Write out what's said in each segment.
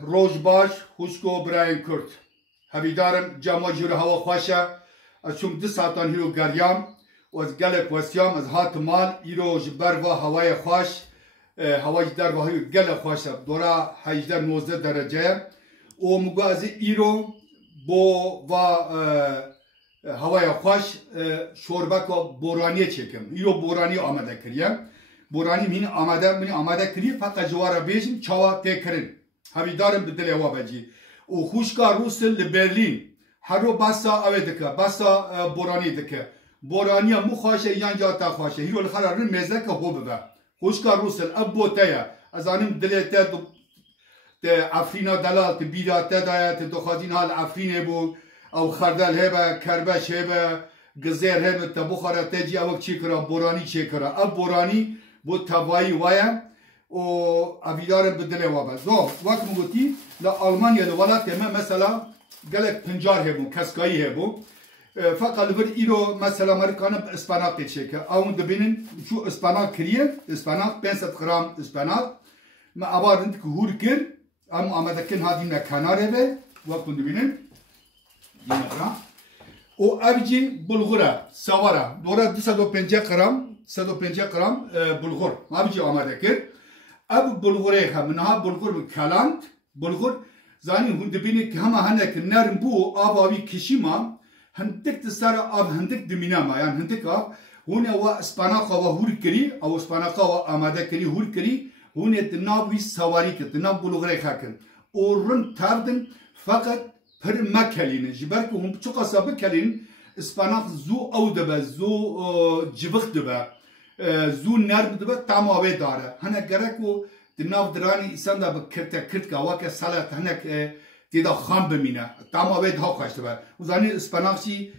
روز باش خوشگو برای کرد هویدارم جمع جور هوا خوشه از چون 2 ساعتان هیرو گریام و از گلک وسیام از هات مال ایرو جبر و هوای خوش هوای در و هیرو گلک خوشه دورا 18-19 درجه و مگازی ایرو با و هوای خوش شوربه که بورانی چکم ایرو بورانی آمده کریم بورانی من آماده کری فقط جواره بیشم چاوا تکرین هویدارم به دل و بجی و خوشگاه روسل لبرلین هر رو بسا اوه دکه بسا بورانی دکه بورانی هم مخواشه یان جا تا خواشه هیرو الخلا رن میزه که هو ببه خوشگاه روسل اب بوتیا از آنم دلیته افرینا دلال بیرات دایت دخوازین حال افرینه بو او خردل هبه کربش هبه گزیر هبه تبخاره تجی اوک چی کرا بورانی چی کرا اب بورانی بو تبایی وایا و اویدارم بدله وابه زو وقت مگوتی لا آلمانیا لولات ما مثلا گلک پنجار هبو کسکایی هبو فقط لبر ایرو مثلا مرکانه اسپاناق چیکه اون دبینن شو اسپاناق کریه اسپاناق 500 گرم اسپاناق ما آوردن که هور کر ام آمده کن هادیم کناره به وقت دبینن یه و ابجی بلغوره سواره دورا 250 گرم 150 گرم بلغور ابجی آمده کرد اب بلغوره هم منها بلغور کلاند بلغور زانی هند بینی که همه هنک نرم بو آبی کشیما هندک سر آب هندک دمیناما یعنی هندک آب هونه و اسپاناق و هور کری او اسپاناق و آماده کری هور کری هونه دنابی سواری کرد دناب بلغوره خاکن و رن تردن فقط پر مکلینه جبر که هم چه قصابه کلین اسپاناق زو او دبه زو جبخ دبه زو نرم دبه تماوی داره هنه گرک و دناو درانی ایسان دا بکرته کرد که واقع سالت هنک دیده خام بمینه تماوی ده خوش دبه وزانی اسپاناق چی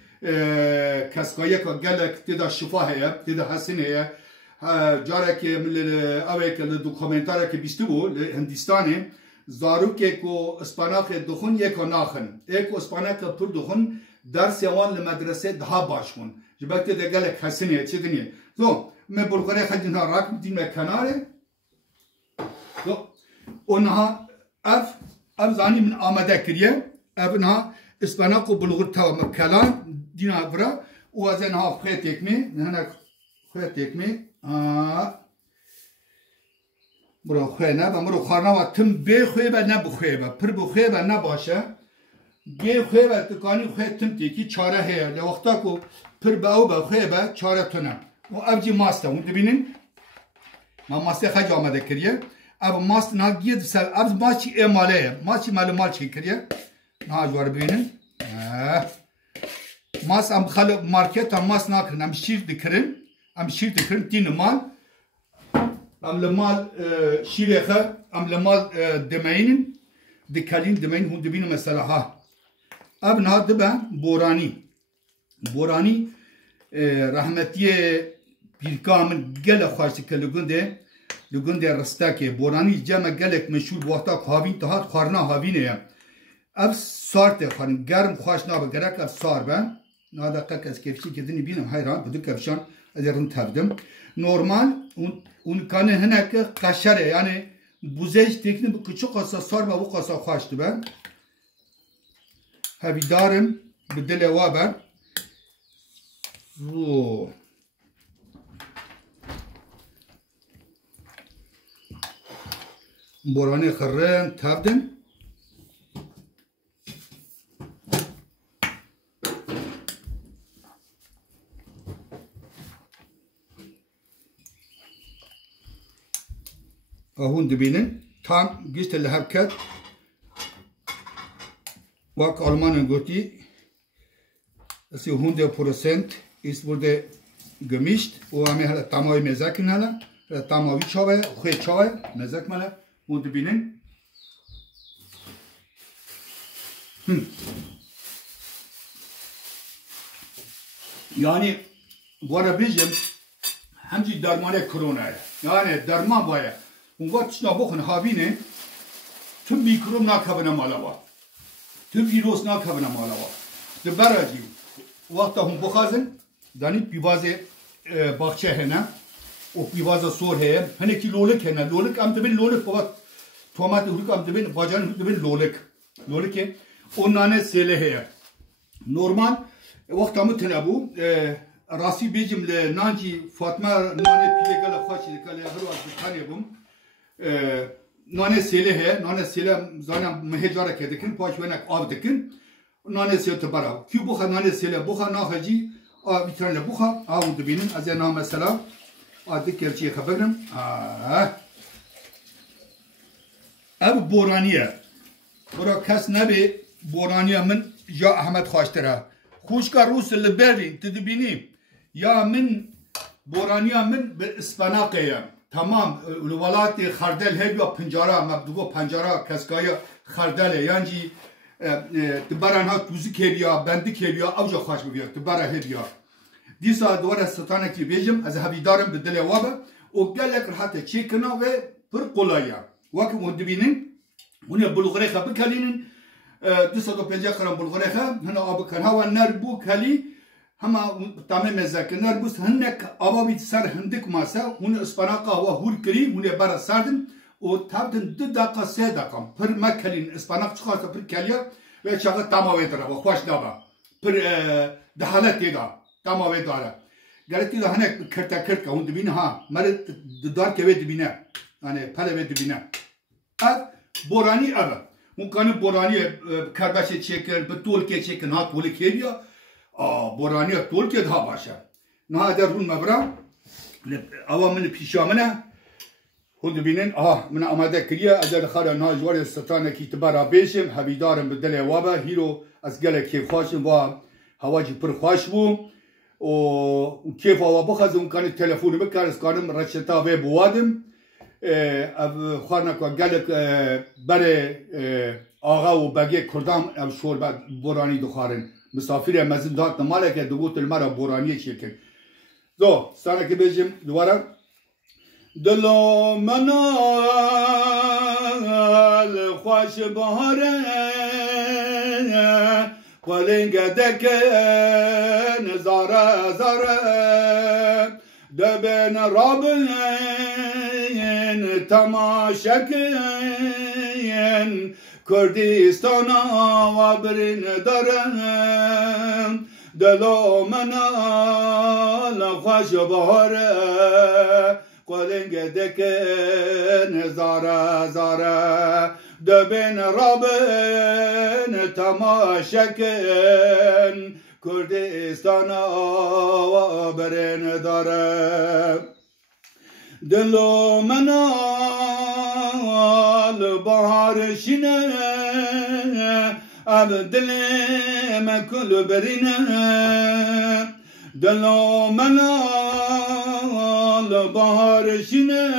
کسکایی که گلک دیده شفا هیا دیده حسین هیا جاره که اوه که دوکومنتاره که بیسته بو هندستانه زارو که کو اسپاناق دخون یک و ناخن یک اسپاناق پر دخون درس یوان لمدرسه ده باش کن جبکت دگل کسینه چه دنیه زو من بلغاره خدینها راک میدیم کناره زو اونها اف زانی من آمده کریه ابنها اسپاناق و بلغور تا مکلان دینا برا و از اینها خیت یکمی نه خیت یکمی برو خواه نه برو خارنا و تم به خواه با نه بخواه با پر بخواه با نباشه به خواه با تکانی خواه تم تیکی چاره هیا لوقتا کو پر با او با خواه با چاره تونه و ابجی ماسته اون دبینین ما ماسته خیلی آمده کریه اب ماست نه گید سر اب ماچی اماله ماچی مال چی کریه نه جوار ببینین ماست ام خاله مارکت ام ماست نکرن ام شیر دکرن تین مال ام لمال شیرخه ام لمال دمینن دکالین دمین هون دبینه مثلا ها اب نه دبه بورانی رحمتیه بیرکامن گل خواسته که لگنده رستاکه بورانی جمع گلک مشهور وقتا هاوین تهات خارنا هاوینه اب سارت خارن گرم خواش نابه گرک اب سار به نه دقیق از کفشی کردنی بینم حیران بدو کفشان از رون تردم نورمال اون kanı هنک قشره yani buzej teknik bu küçük kasa sar ve bu kasa hoştu ben. Habidarım بدل وابر. بورانی خرن تابدن. هون دبینن tam güçlü hareket vak Almanın götü asi 100% ist wurde gemischt und wir haben tamam mezakin hala tamam çave xoy çave mezak mala hund dibinin yani bu ara bizim hemci dermanı korona yani derman baya اون وقت چنا بخون هاوینه تو میکروب نکبنه مالوا تو ویروس نکبنه مالوا ده براجی وقتا هم بخازن دانید بیوازه باخچه هنه و بیوازه سور هه هنه کی لولک هنه لولک ام دبین لولک بابا تومات هلوك أم دبين باجان هلوك دبين لولك o nane sele heye. Normal وقت عم تنابو راسي بيجم لنانجي فاطمة نانه بيجلا خاشي كله هروا بتخاني بوم نانه سله هي نانه سله زانا مهجارة كدكن باش وينك آب دكن نانه سله تبارا كيو بخا نانه سله بخا ناخجي بيترن بخا عود بينن از نام مثلا أذكر شيء خبرنا أبو بورانية برا كاس نبي بورانية من جا أحمد خاشترا خوشكا روس اللي برلين تدبيني يا من بورانية من بإسباناقية تمام الولات خردل هبيا پنجارا مبدوغو پنجارا كسكايا خردل يعني تبارن ها توزيك هبيا بندك هبيا اوجا خاش ببيا تبارا هبيا ديسا دوارا ستانا كي بيجم از هبيدارم بدل وابا وقالك راحت تشيكنا و پر قلايا واكم ودبينين هنا بلغريخه بكالين 250 قرن بلغريخه هنا ابو كان هوا نربو كالي هما تمام مزاك نربوس هنك ابابي سر هندك ماسا هنا اسباناقا هو هور كري هنا برا سردن و تابدن 2 دقيقه 3 دقيقه پر مكالين اسباناق çıkarsa پر كاليا و شغل تمام دره و خوش دابا پر دحالت يدا تمام داره قالت له هناك كرتا كرتا هون دبينا ها مرت دار كبي دبينا يعني پله دبينا بورانی آب ممکنه بورانی کرباشه چکن به طول که چکن ها طول که بیا بورانی طول که ده باشه نه در رون مبرم اول من پیشامنه خود بینن من آماده کریه اگر خاله ناجوار ستانه کی تبارا بیشم هبیدارم بدل وابه هیرو از گله کیف خواشم و هواجی پر خوش بو و کیف هوا بخزم کنه تلفن بکرس کنم رشتا و بوادم خارنا که گلک بره آقا و بگه کردام اب شور بعد بورانی دخارن مسافر مزن دات نماله که دوگوت المرا بورانی چیکن زو سانه که بیجیم دوباره دلو منال خوش بهاره قلنگ دکه نزاره زاره دبن رابن تماشکن کردستانا و برین دارم دلو منال خوش بهاره قلنگ دکن زاره زاره دبن رابن تماشکن کردستانا و برین دارم دلو منال بهار شینه اب دلم کل برینه دلو منال بهار شینه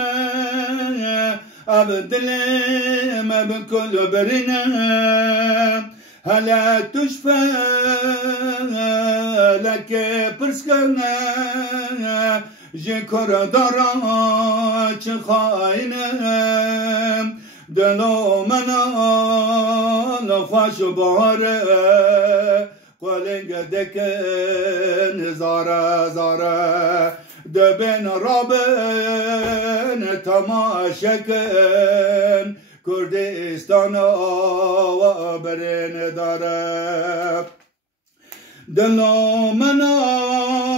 اب دلم بکل برینه هلا تشفى لك برسكنا جكر دراج خاينة دلو منال خوش باره قلنگ دكن زاره زاره دبن رابن تماشكن کردستان و برین داره دلو منال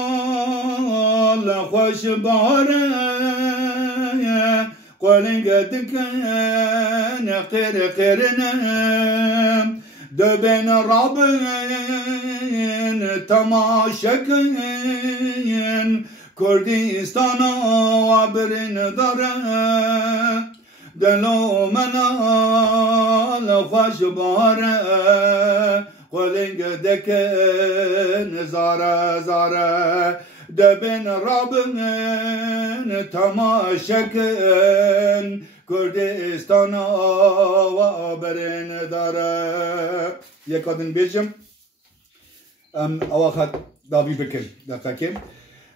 خوش باره قلنگ دکن قیر قیرنه دبن رابن تماشکن کردستان و برین داره دلو منال خوش باره قلنگ دکن زاره زاره دبن رابن تماشکن کردستان و برین داره یک آدن بیجم اواخد دابی بکن دقیقه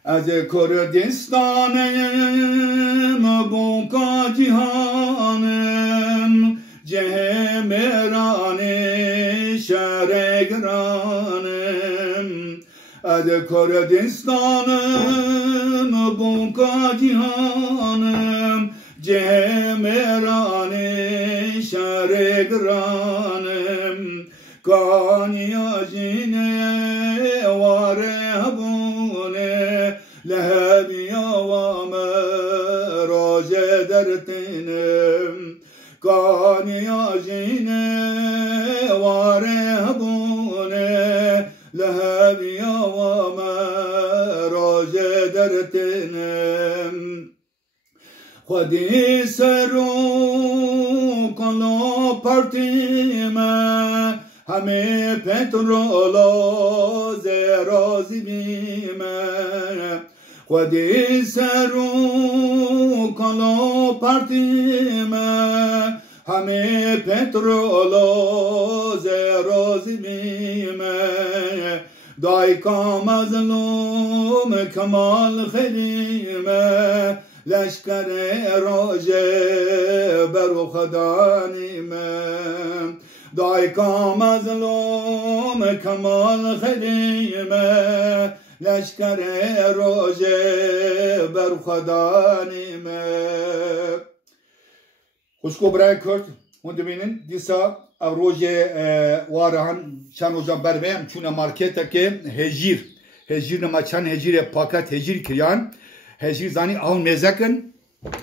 از کردستانم بونکا جهانم جهمران شرگرانم از کردستانم بونکا جهانم جهمران شهر گرانم کانیا جینه واره بونه لهبیا و مراج درتنم کانیا جینه واره بونه لهبیا و مراج درتنم خودی سرو کلو پرتیمه همه پترولا زرازی بیمه خودی سرو کلو پرتیمه همه پترولا زرازی بیمه دایکا مظلوم کمال خلیمه لشکر راجه برو خدا نیمه دایکا مظلوم کمال خلیمه لشکر راجه برو خدا نیمه خوشکو برای کرد هون دبینن دیسا او روژه وارهان چند روزان برمیم چون مارکت که هجیر نما چند هجیر پاکت هجیر کریان هجیر زانی آن مزکن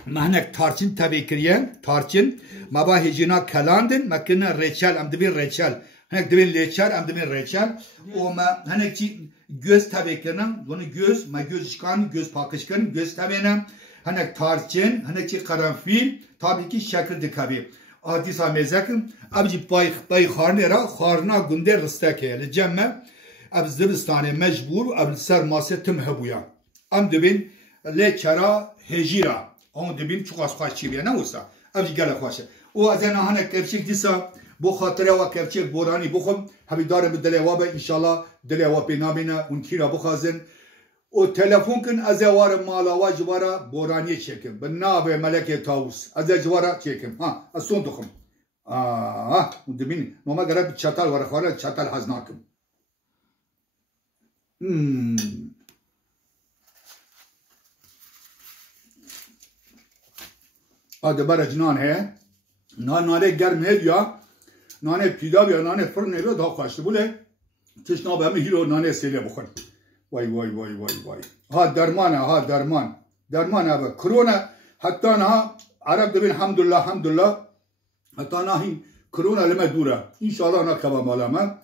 مهنک تارچین تبی کریان تارچین ما با هجینا کلاندن مکنه ریچل ام دبین ریچل هنک دبین لیچل ام دبین ریچل و ما هنک چی göz tabi kırnam bunu göz çıkan göz pakışkan göz tabi'nem hanek tarçın hanek çi karanfil tabii ki şekil dikabi adi sa mezakim abci bay kharna günde rıstake le cemme ab zibistane mecbur ab ser mase tüm hebuya am dibin le çara hejira on dibin çok az kaçı bir ne olsa abci gele khoşe o azena hanek kepçik disa bu hatire ve kepçek borani bukhum habi darım delevabe inşallah delevabe nabina unkira bukhazın o telefon kin az var malava jvara borani çekim ben nabe meleke tavus az jvara çekim ha son dukhum dibin noma garab çatal var khara çatal haznakim Adı baraj nan he nane germ he ya nane pida ya nane fırın he daha kaçtı bu le tışna be mi hilo nane sele bukhun vay ha derman abi korona hatta na arab debin hamdulillah hatta na hin korona leme dura inşallah na kaba malama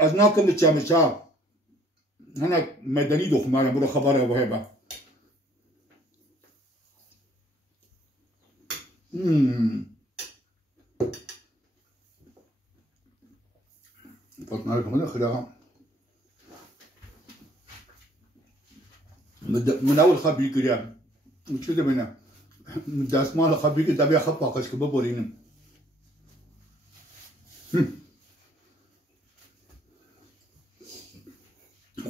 az nakum biçamışa hana medeni dokmana bu habara bu heba فاطمه كمان اخرها من اول خبي كريا مش كده بنا من داسمال خبي كده بيا خبا قش كبورينم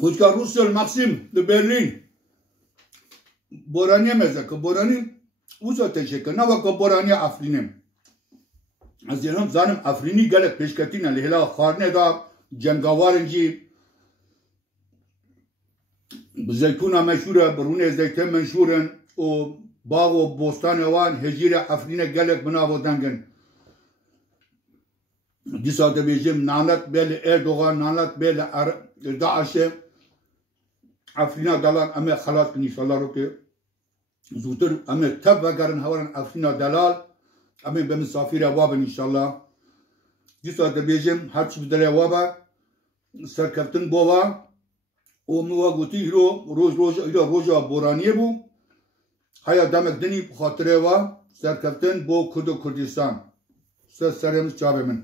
خوشكا روسيا الماكسيم لبرلين بورانيا مزك بوراني وزا تشكر نوا كبورانيا افرينم از جنم زانم افرینی گلک پیشکتین لهلا خارنه دا جنگاوارنجی زیتونا مشهوره برونه زیتون منشورن و باغ و بوستان وان هجیر افرینه گلک بناو دنگن دیسا دبیجم نالت بل اردوغان نالت بل داعش افرینا دلال اما خلاص کنی سالا رو که زودتر اما تب وگرن هورن افرینا دلال اما به مسافر وابن انشالله دیسا دبیجم هرچی بدل وابا سرکفتن بوا و منو گوتی روز بورانیه بو هیا دمک دنی خاطره وا سرکفتن بو کرد و کردستان سرمز چابه من